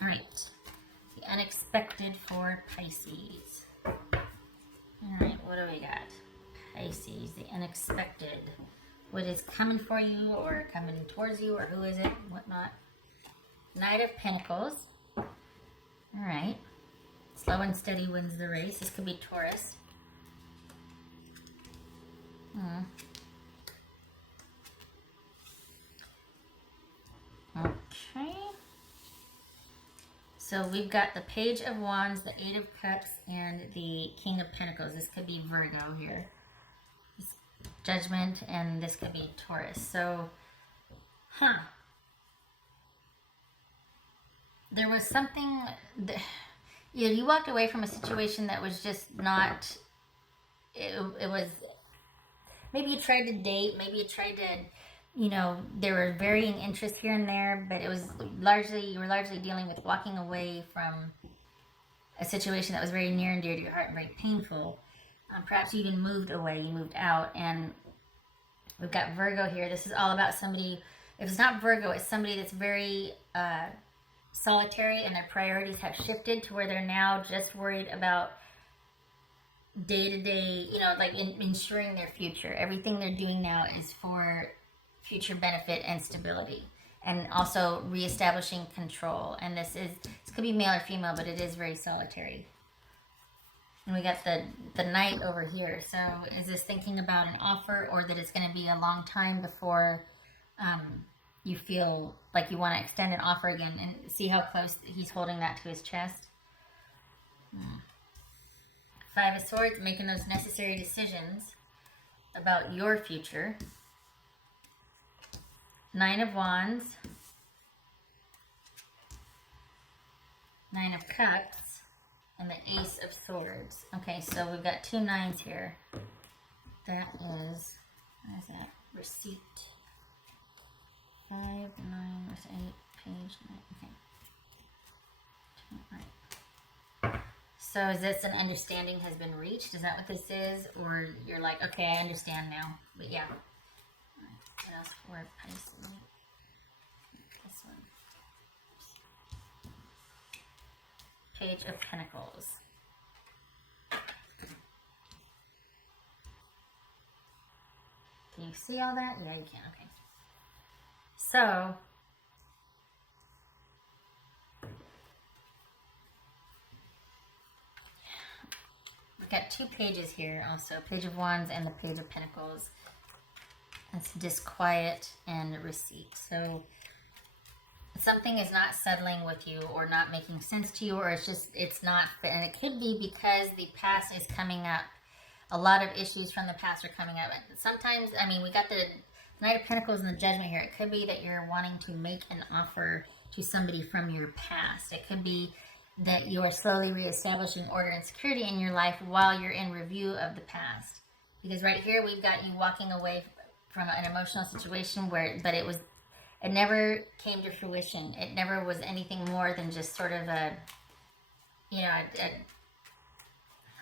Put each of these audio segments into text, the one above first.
All right. The unexpected for Pisces. All right, what do we got? Pisces, the unexpected. What is coming for you or coming towards you, or who is it, whatnot. Knight of Pentacles. All right. Slow and steady wins the race. This could be Taurus. Okay. So we've got the Page of Wands, the Eight of Cups, and the King of Pentacles. This could be Virgo here. Judgment, and this could be Taurus. So, there was something that, you walked away from a situation that was just not, it was, maybe you tried to date, maybe you tried to, there were varying interests here and there, but it was you were largely dealing with walking away from a situation that was very near and dear to your heart and very painful. Perhaps you even moved away, you moved out, and we've got Virgo here. This is all about somebody, if it's not Virgo, it's somebody that's very solitary, and their priorities have shifted to where they're now just worried about day-to-day, like ensuring their future. Everything they're doing now is for future benefit and stability, and also reestablishing control. And this could be male or female, but it is very solitary. And we got the Knight over here. So is this thinking about an offer, or that it's going to be a long time before you feel like you want to extend an offer again? And see how close he's holding that to his chest. Five of Swords, making those necessary decisions about your future. Nine of Wands. Nine of Cups. And the Ace of Swords. Okay, so we've got two nines here. That is, what is that? Receipt. 5, 9, where's 8, page 9. Okay. All right. So is this an understanding has been reached? Is that what this is? Or you're like, okay, I understand now. But yeah. All right. What else for Pisces? This one. Page of Pentacles. Can you see all that? Yeah, you can. Okay. So, we've got two pages here also. Page of Wands and the Page of Pentacles. That's disquiet and receipt. So, something is not settling with you, or not making sense to you, or it's not fit. And it could be because the past is coming up. A lot of issues from the past are coming up. Sometimes, we got the Knight of Pentacles and the Judgment here. It could be that you're wanting to make an offer to somebody from your past. It could be that you are slowly reestablishing order and security in your life while you're in review of the past. Because right here, we've got you walking away from an emotional situation but it never came to fruition. It never was anything more than just sort of I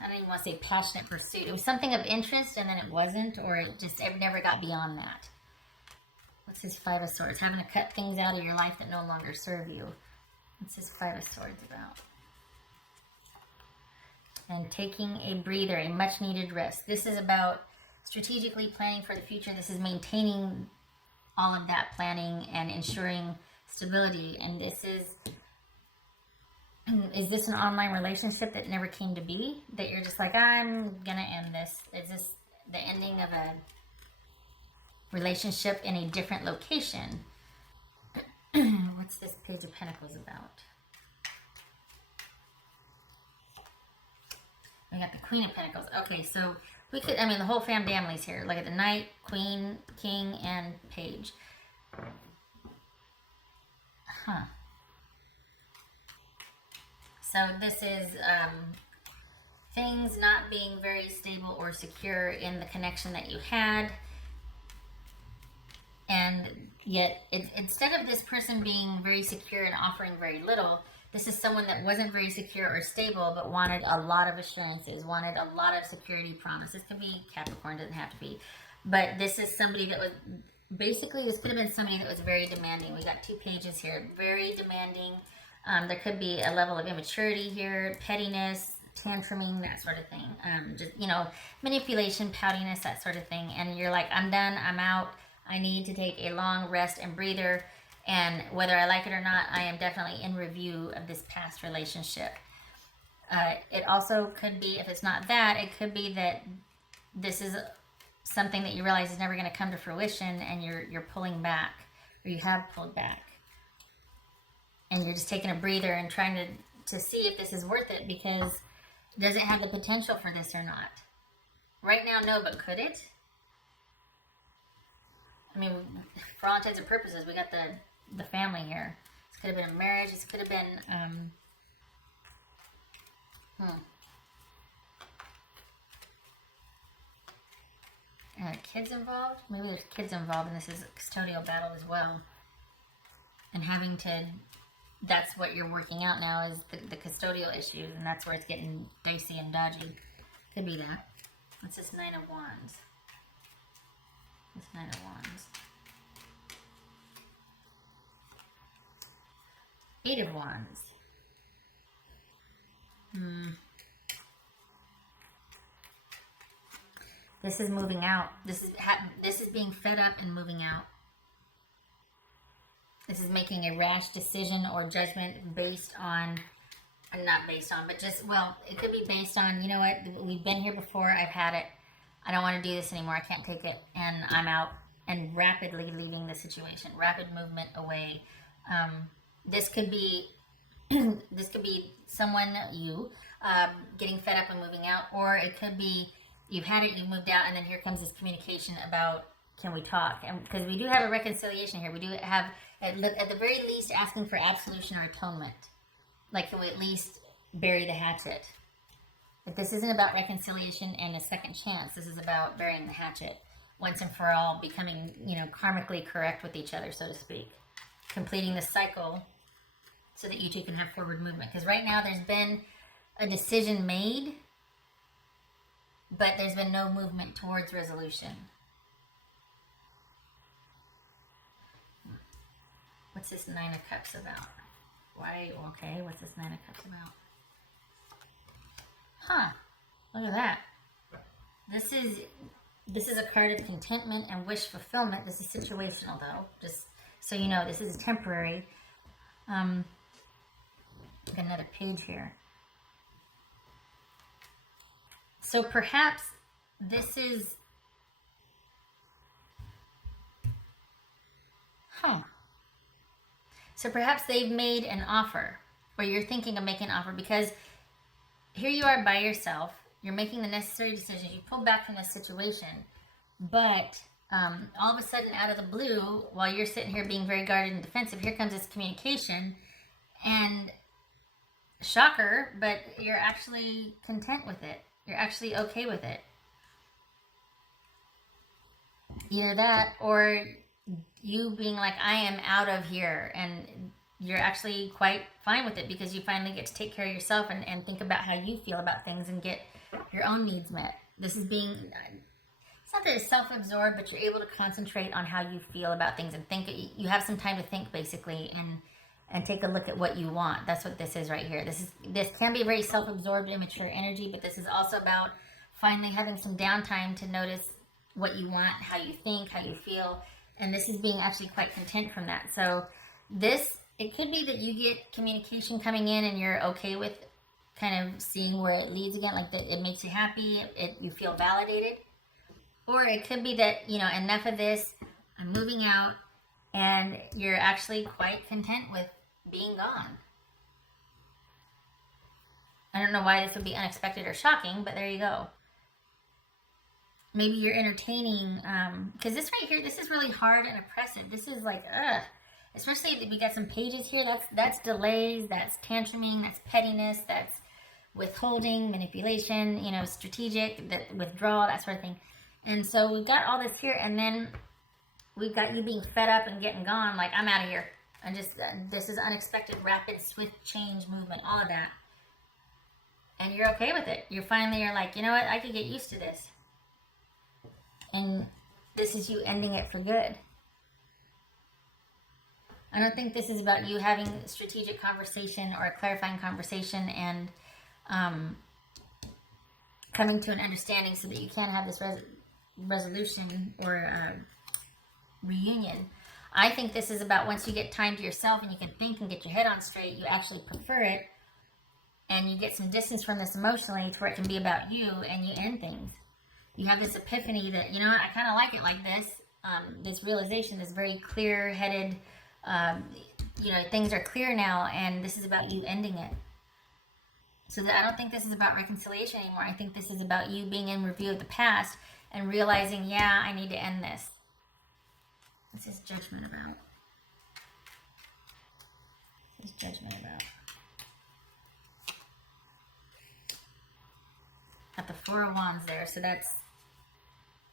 don't even want to say passionate pursuit. It was something of interest, and then it wasn't, or it never got beyond that. What's this Five of Swords? Having to cut things out of your life that no longer serve you. What's this Five of Swords about? And taking a breather, a much needed rest. This is about strategically planning for the future. This is maintaining all of that planning and ensuring stability. And this is this an online relationship that never came to be? That you're just like, I'm going to end this? Is this the ending of a relationship in a different location? What's this Page of Pentacles about? We got the Queen of Pentacles. Okay, so we could, the whole family's here. Look at the Knight, Queen, King, and Page. So this is things not being very stable or secure in the connection that you had. And yet, instead of this person being very secure and offering very little, this is someone that wasn't very secure or stable, but wanted a lot of assurances, wanted a lot of security promises. Could be Capricorn, doesn't have to be. But this is somebody that was, basically, this could have been somebody that was very demanding. We got two pages here. Very demanding, There could be a level of immaturity here, pettiness, tantruming, that sort of thing. Just, you know, manipulation, poutiness, that sort of thing. And you're like, I'm done, I'm out. I need to take a long rest and breather. And whether I like it or not, I am definitely in review of this past relationship. It also could be, if it's not that, it could be that this is something that you realize is never going to come to fruition, and you're pulling back, or you have pulled back. And you're just taking a breather and trying to see if this is worth it, because does it have the potential for this or not? Right now, no, but could it? I mean, for all intents and purposes, we got the family here. This could have been a marriage. This could have been, kids involved? Maybe there's kids involved, and this is a custodial battle as well. And having to, that's what you're working out now, is the custodial issues, and that's where it's getting dicey and dodgy. Could be that. What's this 9 of Wands? This 9 of Wands. 8 of Wands. This is moving out. This is being fed up and moving out. This is making a rash decision or judgment based on, not based on, but just, well, it could be based on, you know what, we've been here before, I've had it, I don't want to do this anymore, I can't take it, and I'm out, and rapidly leaving the situation, rapid movement away. This could be, this could be someone, you, getting fed up and moving out, or it could be, you've had it, you've moved out, and then here comes this communication about, can we talk? And because we do have a reconciliation here, we do have, at the very least, asking for absolution or atonement. Like, can we at least bury the hatchet? If this isn't about reconciliation and a second chance, this is about burying the hatchet once and for all, becoming, you know, karmically correct with each other, so to speak. Completing the cycle so that you two can have forward movement. Because right now there's been a decision made, but there's been no movement towards resolution. What's this 9 of Cups about? Why? Okay, what's this 9 of Cups about? Huh. Look at that. This is a card of contentment and wish fulfillment. This is situational, though. Just so you know, this is temporary. Got another page here. So perhaps this is... So perhaps they've made an offer, or you're thinking of making an offer, because here you are by yourself, you're making the necessary decisions, you pull back from this situation, but all of a sudden, out of the blue, while you're sitting here being very guarded and defensive, here comes this communication, and shocker, but you're actually content with it. You're actually okay with it. Either that, or you being like, I am out of here, and you're actually quite fine with it because you finally get to take care of yourself and think about how you feel about things and get your own needs met. This is being, it's not that it's self-absorbed, but you're able to concentrate on how you feel about things and think. You have some time to think, basically, and take a look at what you want. That's what this is right here. This can be very self-absorbed, immature energy, but this is also about finally having some downtime to notice what you want, how you think, how you feel. And this is being actually quite content from that. So this, it could be that you get communication coming in and you're okay with kind of seeing where it leads again, like that it makes you happy, you feel validated. Or it could be that, you know, enough of this, I'm moving out, and you're actually quite content with being gone. I don't know why this would be unexpected or shocking, but there you go. Maybe you're entertaining, because this right here, this is really hard and oppressive. This is like, especially if we got some pages here, that's delays, that's tantruming, that's pettiness, that's withholding, manipulation, you know, strategic, that withdrawal, that sort of thing. And so we've got all this here, and then we've got you being fed up and getting gone, like, I'm out of here. And just, this is unexpected, rapid, swift change, movement, all of that. And you're okay with it. You're like, you know what, I could get used to this. And this is you ending it for good. I don't think this is about you having a strategic conversation or a clarifying conversation and coming to an understanding so that you can have this resolution or reunion. I think this is about once you get time to yourself and you can think and get your head on straight, you actually prefer it, and you get some distance from this emotionally to where it can be about you, and you end things. You have this epiphany that, you know what, I kind of like it like this. This realization, this very clear-headed, you know, things are clear now, and this is about you ending it. So I don't think this is about reconciliation anymore. I think this is about you being in review of the past and realizing, yeah, I need to end this. What's this judgment about? What's this judgment about? Got the Four of Wands there, so that's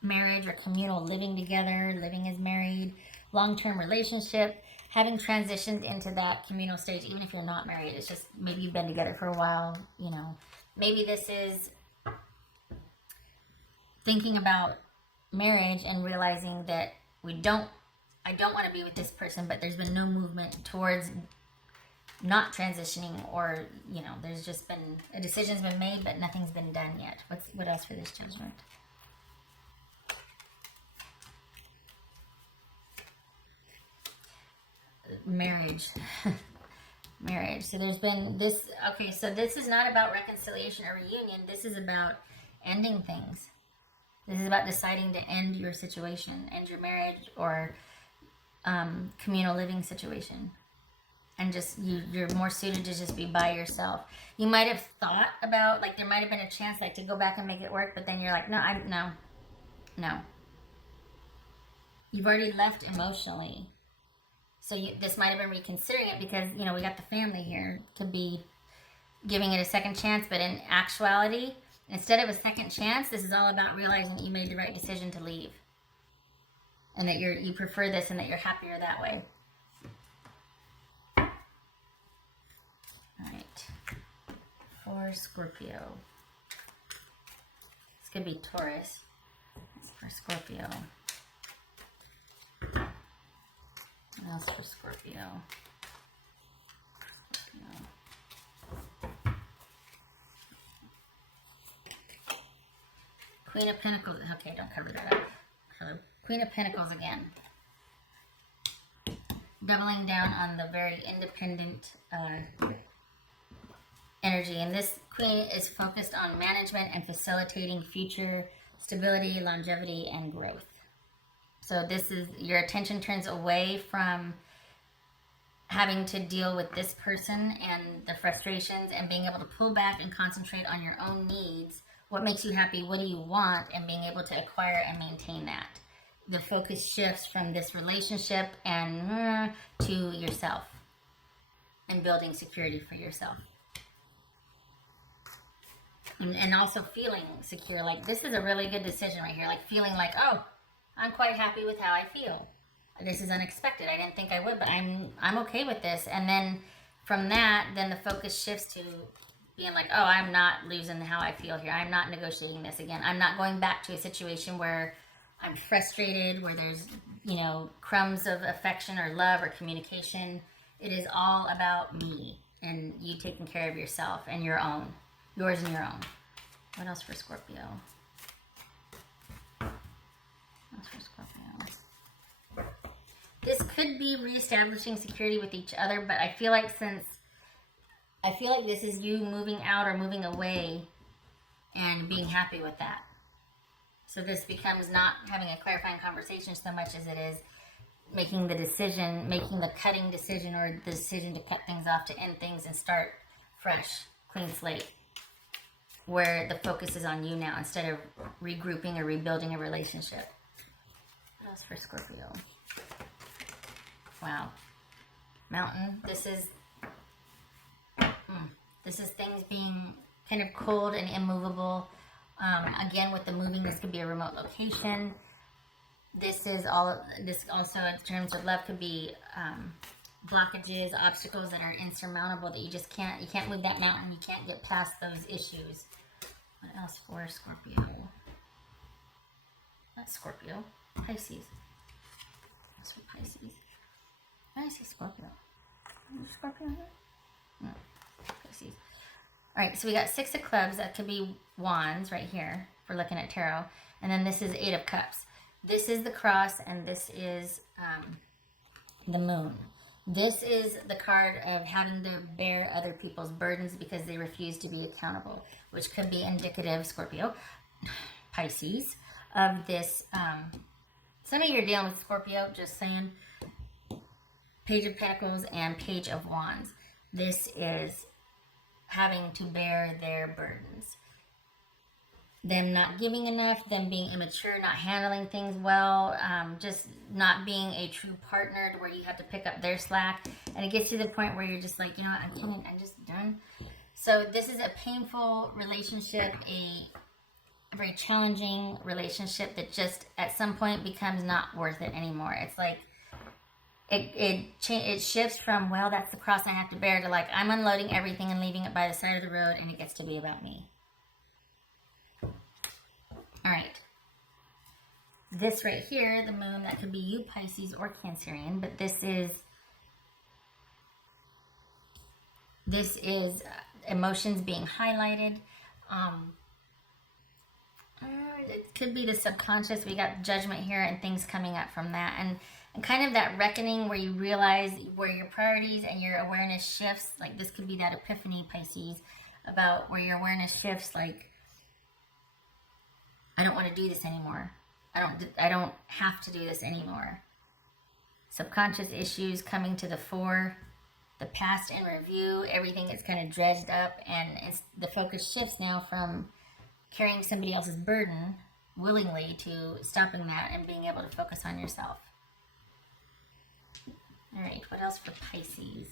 marriage or communal living together, living as married, long-term relationship, having transitioned into that communal stage, even if you're not married. It's just maybe you've been together for a while, you know. Maybe this is thinking about marriage and realizing that I don't want to be with this person, but there's been no movement towards not transitioning, or, you know, there's just been, a decision's been made, but nothing's been done yet. What else for this judgment? Marriage. Marriage. So there's been this, okay, so this is not about reconciliation or reunion. This is about ending things. This is about deciding to end your situation, end your marriage or communal living situation. And just, you're more suited to just be by yourself. You might have thought about, like, there might have been a chance, like, to go back and make it work, but then you're like, no. You've already left emotionally. So this might have been reconsidering it because, you know, we got the family here to be giving it a second chance. But in actuality, instead of a second chance, this is all about realizing that you made the right decision to leave. And that you prefer this and that you're happier that way. Alright. For Scorpio. This could be Taurus. That's for Scorpio. What else for Scorpio? Queen of Pentacles. Okay, don't cover that up. Hello. Queen of Pentacles again. Doubling down on the very independent energy. And this Queen is focused on management and facilitating future stability, longevity, and growth. So this is, your attention turns away from having to deal with this person and the frustrations, and being able to pull back and concentrate on your own needs. What makes you happy? What do you want? And being able to acquire and maintain that. The focus shifts from this relationship and to yourself and building security for yourself. And also feeling secure. Like, this is a really good decision right here. Like, feeling like, oh, I'm quite happy with how I feel. This is unexpected. I didn't think I would, but I'm okay with this. And then from that, then the focus shifts to being like, oh, I'm not losing how I feel here. I'm not negotiating this again. I'm not going back to a situation where I'm frustrated, where there's, you know, crumbs of affection or love or communication. It is all about me and you taking care of yourself and your own. Yours and your own. What else for Scorpio? For Scorpio. This could be reestablishing security with each other, but I feel like this is you moving out or moving away and being happy with that. So this becomes not having a clarifying conversation so much as it is making the decision, making the cutting decision or the decision to cut things off, to end things and start fresh, clean slate, where the focus is on you now instead of regrouping or rebuilding a relationship. What else for Scorpio? Wow. Mountain. This is things being kind of cold and immovable. Again, with the moving, this could be a remote location. This also in terms of love could be blockages, obstacles that are insurmountable that you can't move that mountain. You can't get past those issues. What else for Scorpio? That's Scorpio. Pisces. That's for Pisces. Why did I say Scorpio? Is Scorpio here? No. Pisces. Alright, so we got 6 of clubs. That could be wands right here. If we're looking at tarot. And then this is 8 of cups. This is the cross, and this is the moon. This is the card of having to bear other people's burdens because they refuse to be accountable, which could be indicative, Scorpio, Pisces, of this. Some of you are dealing with Scorpio, just saying. Page of Pentacles and Page of Wands. This is having to bear their burdens. Them not giving enough, them being immature, not handling things well, just not being a true partner to where you have to pick up their slack. And it gets to the point where you're just like, you know what, I'm just done. So this is a painful relationship, a very challenging relationship that just at some point becomes not worth it anymore. It's like it shifts from, well, that's the cross I have to bear, to like, I'm unloading everything and leaving it by the side of the road, and it gets to be about me. All right, this right here, the moon, that could be you, Pisces or Cancerian, but this is emotions being highlighted. It could be the subconscious. We got judgment here and things coming up from that, and kind of that reckoning where you realize where your priorities and your awareness shifts. Like this could be that epiphany, Pisces, about where your awareness shifts, like, I don't want to do this anymore. I don't have to do this anymore. Subconscious issues coming to the fore, the past in review, everything is kind of dredged up, and the focus shifts now from carrying somebody else's burden willingly to stopping that and being able to focus on yourself. All right, what else for Pisces?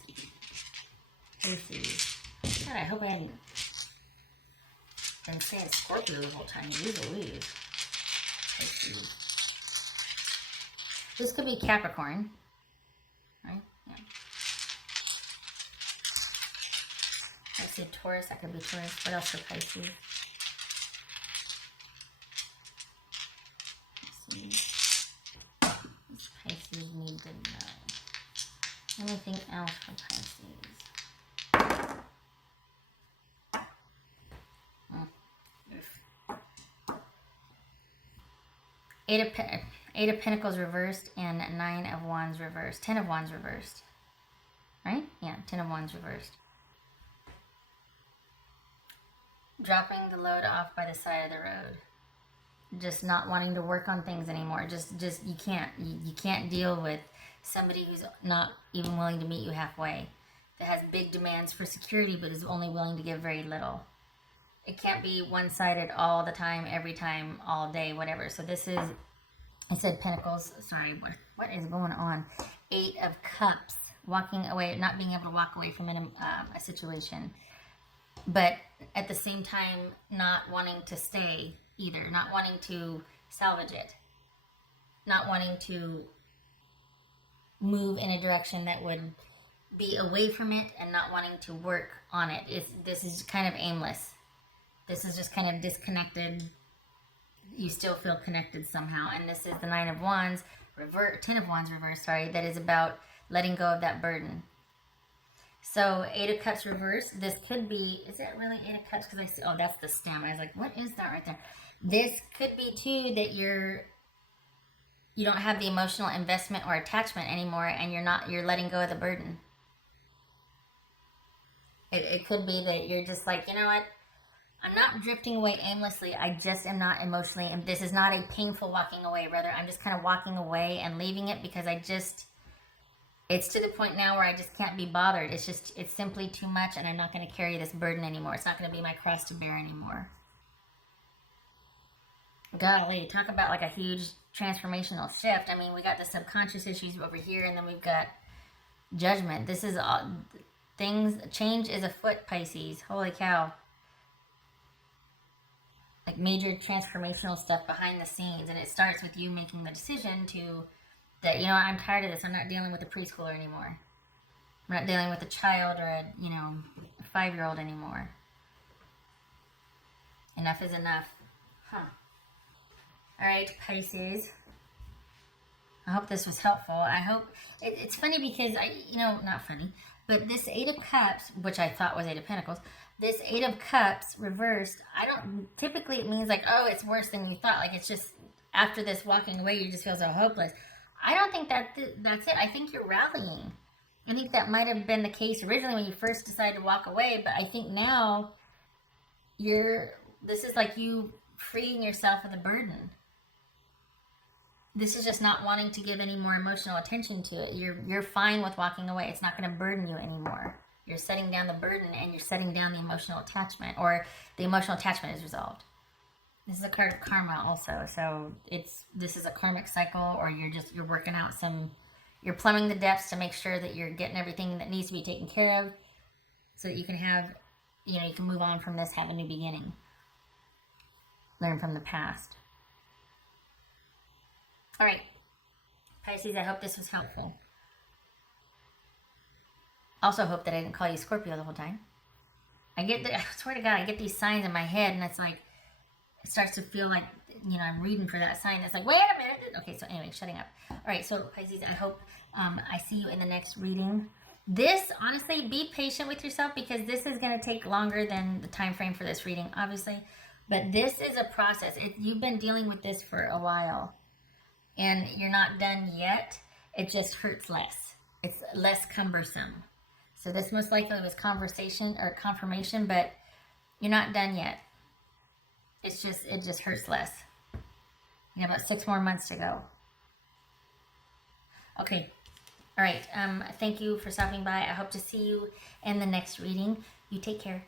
Pisces. God, I hope I hadn't been saying Scorpio the whole time. Usually. Pisces. This could be Capricorn. Right? Yeah. I said Taurus. That could be Taurus. What else for Pisces? What Pisces need to know? Anything else for Pisces? Eight of Pentacles reversed and 9 of Wands reversed. 10 of Wands reversed. Right? Yeah, 10 of Wands reversed. Dropping the load off by the side of the road. Just not wanting to work on things anymore. Just you can't deal with somebody who's not even willing to meet you halfway. That has big demands for security but is only willing to give very little. It can't be one-sided all the time, every time, all day, whatever. So this is, I said Pentacles. Sorry, what is going on? 8 of Cups. Walking away, not being able to walk away from a situation. But at the same time, not wanting to stay either. Not wanting to salvage it. Not wanting to move in a direction that would be away from it and not wanting to work on it. This is kind of aimless. This is just kind of disconnected. You still feel connected somehow. And this is the 9 of Wands, 10 of Wands reverse, sorry, that is about letting go of that burden. So 8 of Cups reversed. This could be, is it really 8 of Cups? Because I see, oh, that's the stem. I was like, what is that right there? This could be too that you don't have the emotional investment or attachment anymore, and you're letting go of the burden. It could be that you're just like, you know what? I'm not drifting away aimlessly. I just am not emotionally, and this is not a painful walking away. Rather, I'm just kind of walking away and leaving it because it's to the point now where I just can't be bothered. It's simply too much, and I'm not going to carry this burden anymore. It's not going to be my cross to bear anymore. Golly, talk about like a huge transformational shift. I mean, we got the subconscious issues over here, and then we've got judgment. This is all change is afoot, Pisces. Holy cow. Like major transformational stuff behind the scenes, and it starts with you making the decision that, you know, I'm tired of this. I'm not dealing with a preschooler anymore. I'm not dealing with a child or a 5-year-old anymore. Enough is enough. All right, Pisces. I hope this was helpful. I hope it's funny because not funny, but this Eight of Cups, which I thought was Eight of Pentacles, this Eight of Cups reversed, typically it means like, oh, it's worse than you thought. Like it's just, after this walking away, you just feel so hopeless. I don't think that's it. I think you're rallying. I think that might have been the case originally when you first decided to walk away, but I think now this is like you freeing yourself of the burden. This is just not wanting to give any more emotional attention to it. You're fine with walking away. It's not going to burden you anymore. You're setting down the burden and you're setting down the emotional attachment, or the emotional attachment is resolved. This is a card of karma also. So this is a karmic cycle, or you're working out you're plumbing the depths to make sure that you're getting everything that needs to be taken care of so that you can have, you can move on from this, have a new beginning. Learn from the past. All right, Pisces, I hope this was helpful. Also hope that I didn't call you Scorpio the whole time. I swear to God, I get these signs in my head, and it's like, it starts to feel like, I'm reading for that sign. It's like, wait a minute. Okay, so anyway, shutting up. All right, so Pisces, I hope I see you in the next reading. This, honestly, be patient with yourself, because this is going to take longer than the time frame for this reading, obviously. But this is a process. You've been dealing with this for a while, and you're not done yet. It just hurts less. It's less cumbersome. So this most likely was confirmation, but you're not done yet. It just hurts less. You have about 6 more months to go. Okay. All right. Thank you for stopping by. I hope to see you in the next reading. You take care.